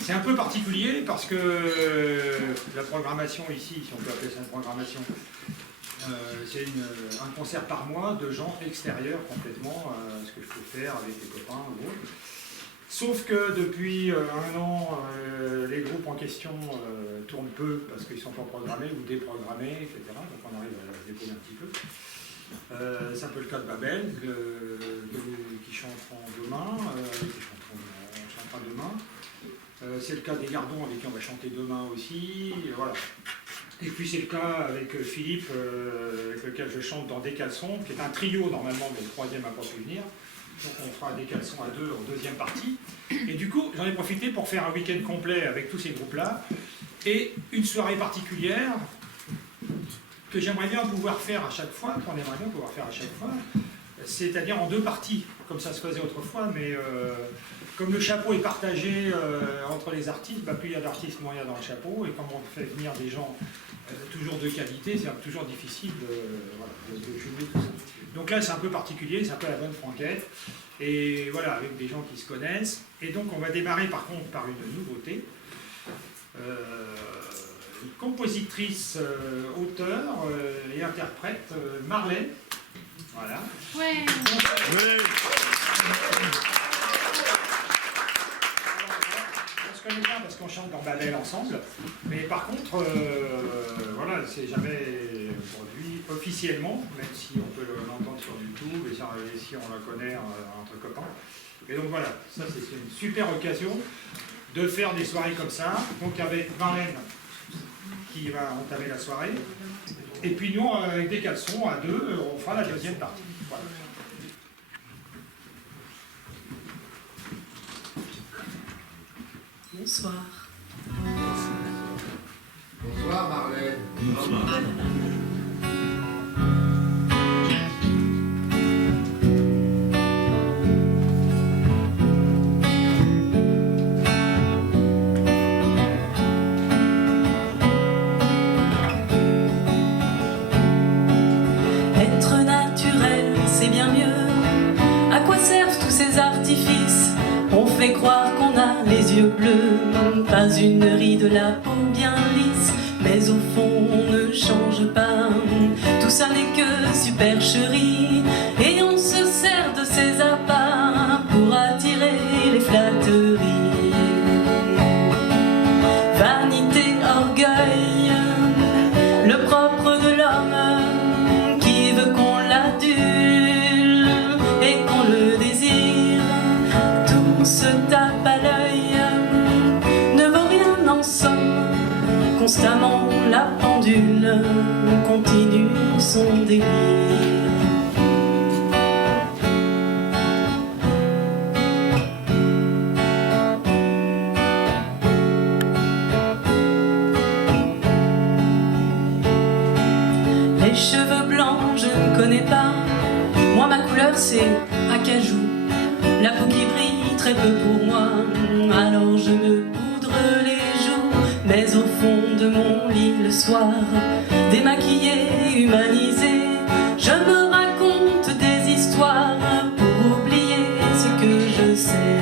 C'est un peu particulier parce que la programmation ici, si on peut appeler ça une programmation, c'est un concert par mois de gens extérieurs complètement à ce que je peux faire avec les copains ou autres. Sauf que depuis un an, les groupes en question tournent peu parce qu'ils sont pas programmés ou déprogrammés, etc. Donc on arrive à se dépouiller un petit peu. C'est un peu le cas de Babel, qui chanteront demain, on chantera demain. C'est le cas des Gardons avec qui on va chanter demain aussi. Et voilà. Et puis c'est le cas avec Philippe, avec lequel je chante dans Des Caleçons, qui est un trio normalement, mais le troisième n'a pas pu venir. Donc on fera Des Caleçons à deux en deuxième partie. Et du coup, j'en ai profité pour faire un week-end complet avec tous ces groupes-là, et une soirée particulière que j'aimerais bien pouvoir faire à chaque fois, c'est-à-dire en deux parties, comme ça se faisait autrefois, mais comme le chapeau est partagé entre les artistes, plus il y a d'artistes, moins il y a dans le chapeau, et comme on fait venir des gens toujours de qualité, c'est toujours difficile de jumeler tout ça. Donc là, c'est un peu particulier, c'est un peu la bonne franquette, et voilà, avec des gens qui se connaissent. Et donc, on va démarrer par contre par une nouveauté. Une compositrice, auteure et interprète, Marlène. Voilà. Ouais. On se connaît pas parce qu'on chante dans Babel ensemble, mais par contre, voilà, c'est jamais produit officiellement, même si on peut l'entendre sur YouTube et si on la connaît entre copains. Et donc voilà, ça c'est une super occasion de faire des soirées comme ça, donc avec Marlène qui va entamer la soirée, et puis nous, avec Des Caleçons, à deux, on fera la deuxième partie. Voilà. Bonsoir. Bonsoir Marlène. Bonsoir. Être naturel, c'est bien mieux. À quoi servent tous ces artifices? On fait croire qu'on a les yeux bleus, pas une ride de la peau bien lisse, mais au fond on ne change pas. Tout ça n'est que supercherie, et on se sert de ces appâts pour attirer les flatteries. Vanité, orgueil, le propre de l'homme qui veut qu'on l'adule et qu'on le désire. Tout se tape à l'œil, ne vaut rien en somme. Constamment la pendule continue son délire. Les cheveux blancs, je ne connais pas. Moi, ma couleur, c'est acajou. La peau qui brille, très peu pour moi. Alors je me poudre les joues. Mais au fond de mon lit le soir, démaquillée, humanisée, je me raconte des histoires pour oublier ce que je sais.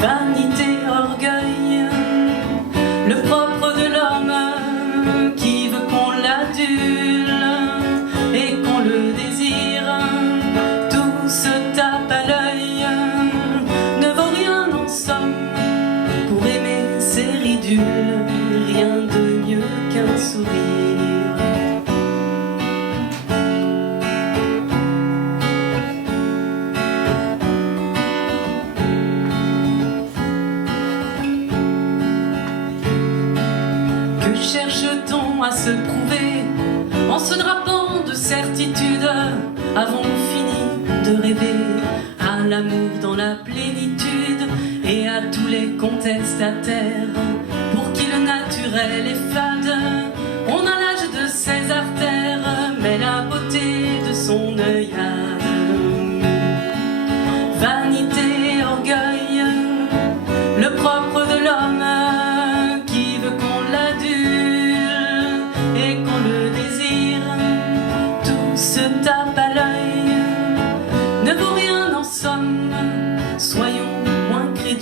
Vanité, orgueil, le propre de l'homme qui veut qu'on l'adule et qu'on le désire. Tout se tape à l'œil, ne vaut rien en somme. Pour aimer c'est ridule, rien de mieux qu'un sourire. Que cherche-t-on à se prouver en se drapant de certitude? Avons-nous fini de rêver à l'amour dans la plénitude et à tous les contestataires pour qui le naturel est fade? On a l'âge de ses artères, mais la beauté de son œillade. Vanité, orgueil, le propre de l'homme qui veut qu'on l'adule et qu'on le désire. Tout se tape à l'œil, ne vaut rien en somme. Soyons moins crédules.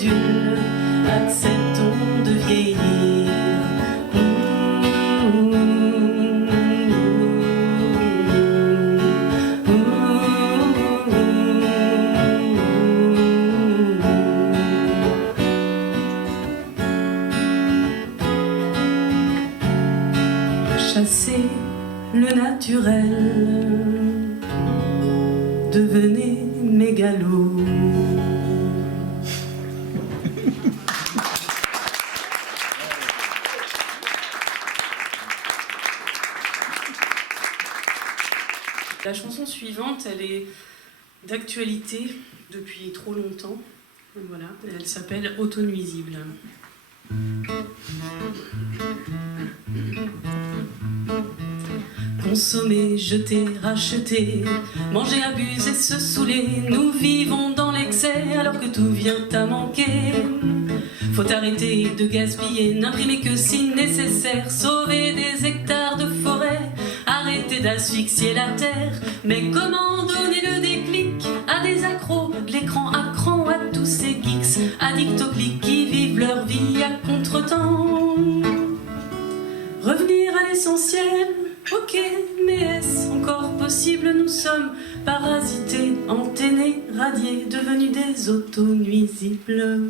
devenez mégalo. La chanson suivante, elle est d'actualité depuis trop longtemps. Voilà, elle s'appelle Autonuisible. Consommer, jeter, racheter, manger, abuser, se saouler. Nous vivons dans l'excès alors que tout vient à manquer. Faut arrêter de gaspiller, n'imprimer que si nécessaire. Sauver des hectares de forêt, arrêter d'asphyxier la terre. Mais comment donner le déclic à des accros, de l'écran à cran, à tous ces geeks addicts au clic qui vivent leur vie à contretemps. Revenir à l'essentiel, ok, mais est-ce encore possible? Nous sommes parasités, anténés, radiés, devenus des autonuisibles.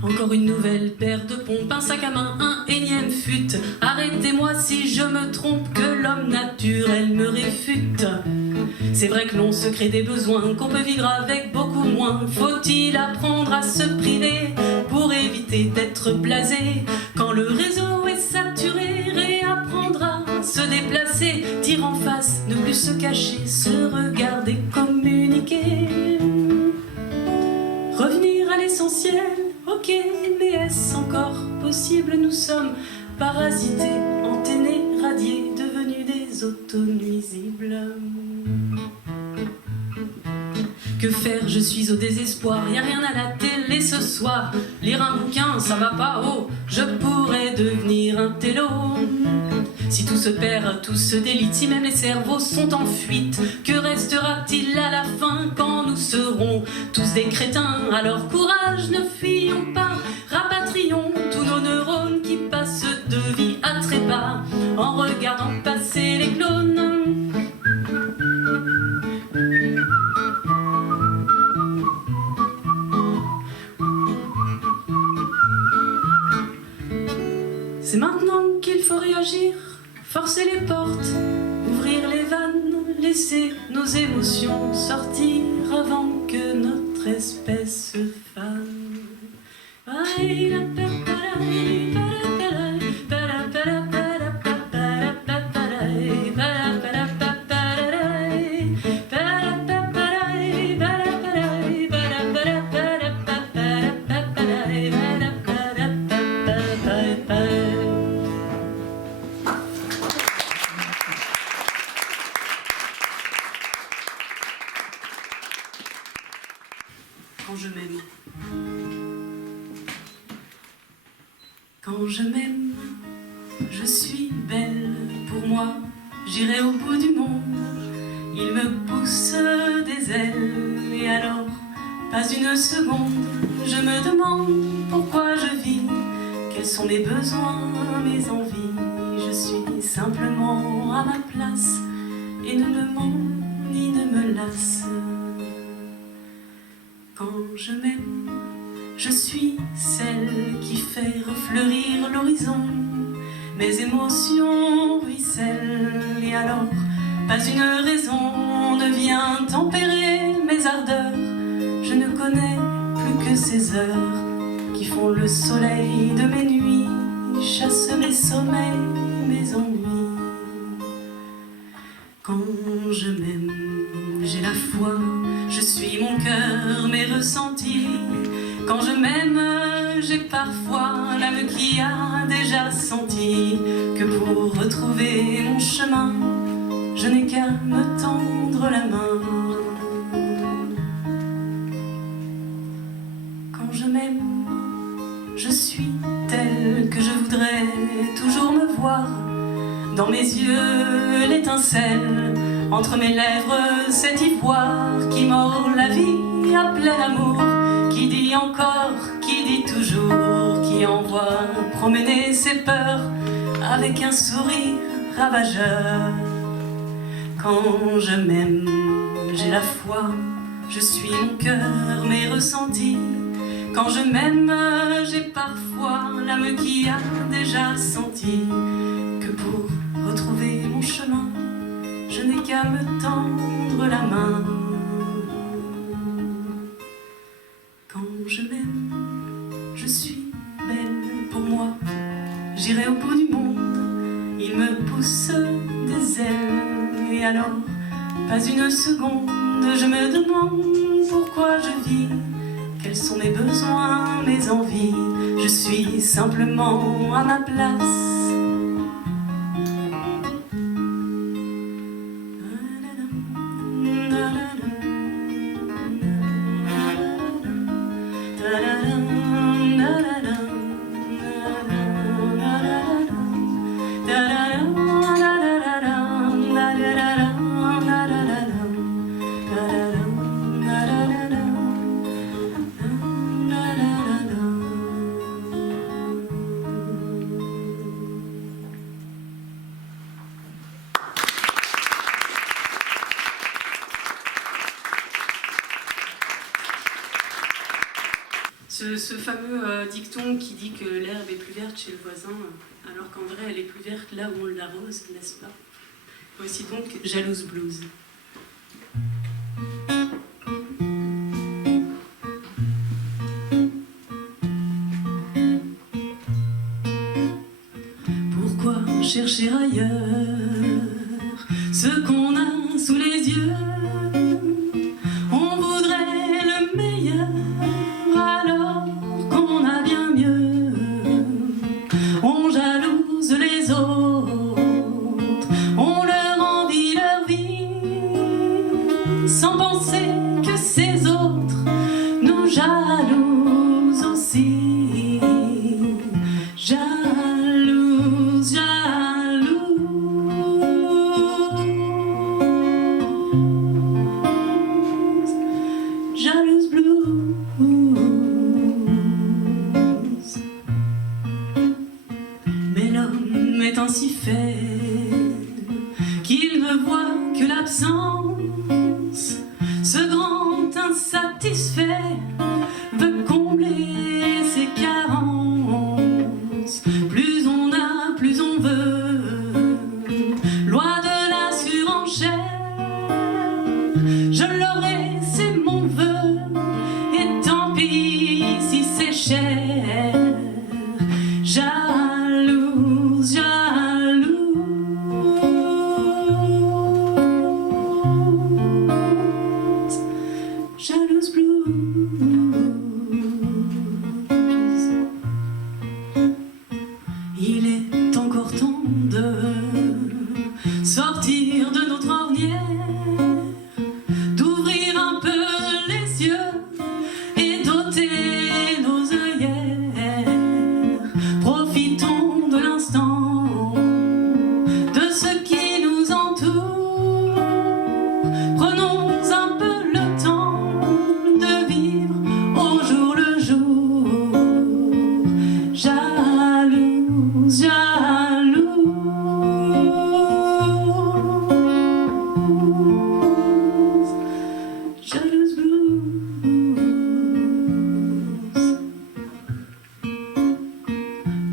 Encore une nouvelle paire de pompes, un sac à main, un énième fut. Arrêtez-moi si je me trompe, que l'homme naturel me réfute. C'est vrai que l'on se crée des besoins, qu'on peut vivre avec beaucoup moins. Faut-il apprendre à se priver pour éviter d'être blasé? Quand le réseau est saturé, réapprendre à se déplacer, dire en face, ne plus se cacher, se regarder, communiquer. Revenir à l'essentiel, ok, mais est-ce encore possible? Nous sommes parasités, anténés, radiés, devenus des autonuisibles. Que faire? Je suis au désespoir, y a rien à la télé ce soir. Lire un bouquin, ça va pas, oh, je pourrais devenir un télo. Si tout se perd, tout se délite, si même les cerveaux sont en fuite, que restera-t-il à la fin quand nous serons tous des crétins? Alors courage, ne fuyons pas, rapatrions tous nos neurones qui passent de vie à trépas en regardant passer les clones. C'est maintenant qu'il faut réagir, forcer les portes, ouvrir les vannes, laisser nos émotions sortir avant que notre espèce se fane. Quand je m'aime. Quand je m'aime, je suis belle. Pour moi, j'irai au bout du monde. Il me pousse des ailes. Et alors, pas une seconde, je me demande pourquoi je vis. Quels sont mes besoins, mes envies? Je suis simplement à ma place et ne me mens ni ne me lasse. Quand je m'aime, je suis celle qui fait refleurir l'horizon. Mes émotions ruissellent et alors, pas une raison ne vient tempérer mes ardeurs. Je ne connais plus que ces heures qui font le soleil de mes nuits, chassent mes sommeils, mes ennuis. Quand je m'aime, j'ai la foi, je suis mon cœur, mes ressentis. Quand je m'aime, j'ai parfois l'âme qui a déjà senti que pour retrouver mon chemin, je n'ai qu'à me tendre la main. Quand je m'aime, je suis telle que je voudrais toujours me voir. Dans mes yeux, l'étincelle, entre mes lèvres, cet ivoire qui mord la vie à plein amour, qui dit encore, qui dit toujours, qui envoie promener ses peurs avec un sourire ravageur. Quand je m'aime, j'ai la foi, je suis mon cœur, mes ressentis. Quand je m'aime, j'ai parfois l'âme qui a déjà senti que pour retrouver mon chemin, je n'ai qu'à me tendre la main. Quand je m'aime, je suis belle pour moi. J'irai au bout du monde, il me pousse des ailes. Et alors, pas une seconde, je me demande pourquoi je vis. Quels sont mes besoins, mes envies? Je suis simplement à ma place. Ce fameux dicton qui dit que l'herbe est plus verte chez le voisin, alors qu'en vrai elle est plus verte là où on l'arrose, n'est-ce pas? Voici donc Jalouse Blues. Pourquoi chercher ailleurs ce qu'on a sous les yeux? On voudrait le meilleur alors qu'on a bien mieux. On jalouse les autres, on leur envie leur vie, sans penser que ces autres nous jalousent aussi. Jalouse, jalouse, jalouse blues. Mais l'homme est ainsi fait qu'il ne voit que l'absence. Ce grand insatisfait veut combler ses carences. Plus on a, plus on veut. Loi de la surenchère, je l'aurai, c'est mon vœu. Et tant pis si c'est cher. Jalouse, jalouse, jalouse blues. Il est encore temps de sortir de notre ornière, d'ouvrir un peu les yeux et d'ôter nos œillères. Profitons de l'instant, de ce qui nous entoure. Prenons un peu le temps de vivre au jour le jour. Jalouse, jalouse, jalouse blues.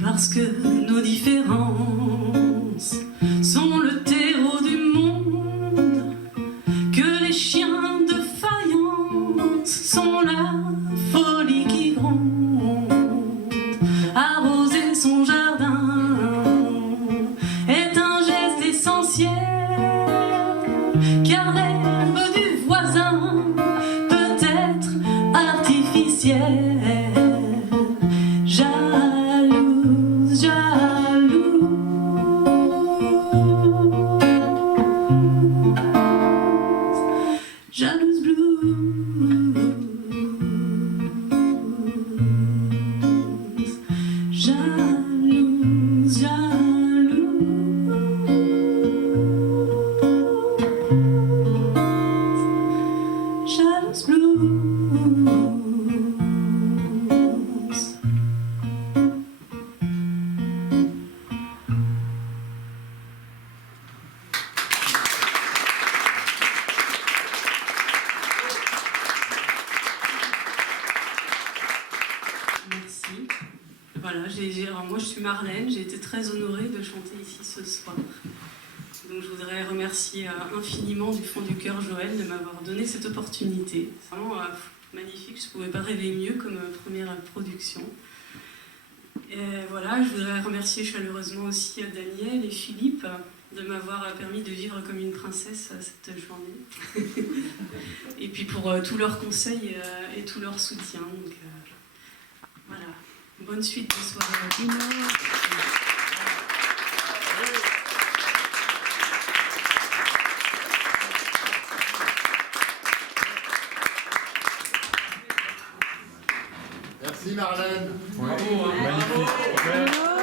Parce que nos différences sont le terreau du monde, que les chiens de faïence sont la folie qui gronde. Arroser son jardin est un geste essentiel, car l'herbe du voisin peut être artificielle. Jalouse, jalouse, jalouse blues. Jalouse, jalouse, jalouse blues. Merci. Voilà, alors moi je suis Marlène, j'ai été très honorée de chanter ici ce soir. Donc je voudrais remercier infiniment du fond du cœur Joël de m'avoir donné cette opportunité. C'est vraiment magnifique, je ne pouvais pas rêver mieux comme première production. Et voilà, je voudrais remercier chaleureusement aussi Daniel et Philippe de m'avoir permis de vivre comme une princesse cette journée. Et puis pour tous leurs conseils et tout leur soutien. Donc, voilà, bonne suite de soirée. Merci Marlène. Magnifique.